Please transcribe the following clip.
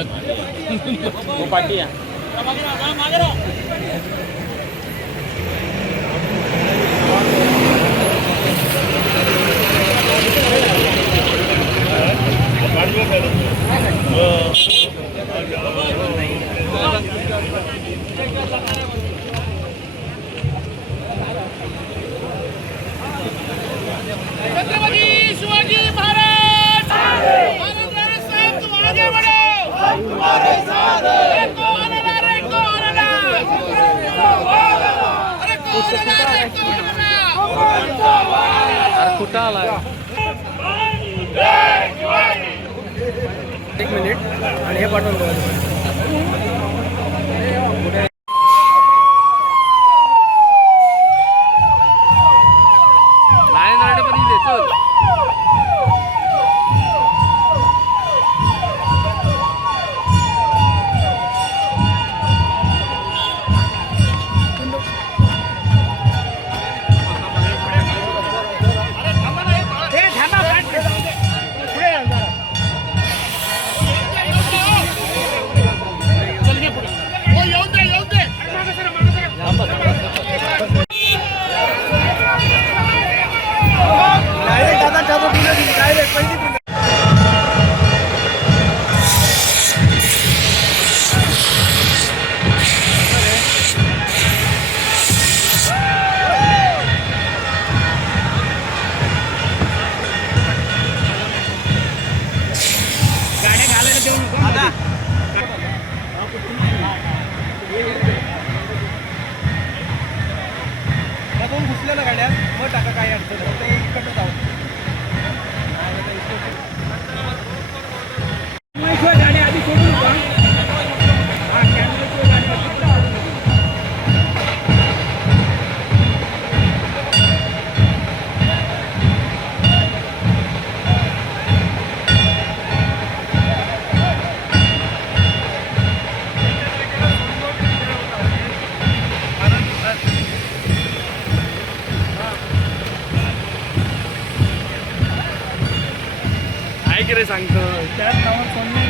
वो पार्टी है छत्रपती शिवाजी महाराज महाराज साहेब तुम आगे बढ़ो तुम्हारे साथ रे कौन आला अरे कौन आला अरे कुठं आला एक मिनिट आणि हे पाठवून द्या घुसलेलं गाड्या मग टाका काय अडचण ते इकडं जाऊ गाडी आधी सोडून का हा कॅमेरा काय करे सांगतो त्यात नाव सोडणे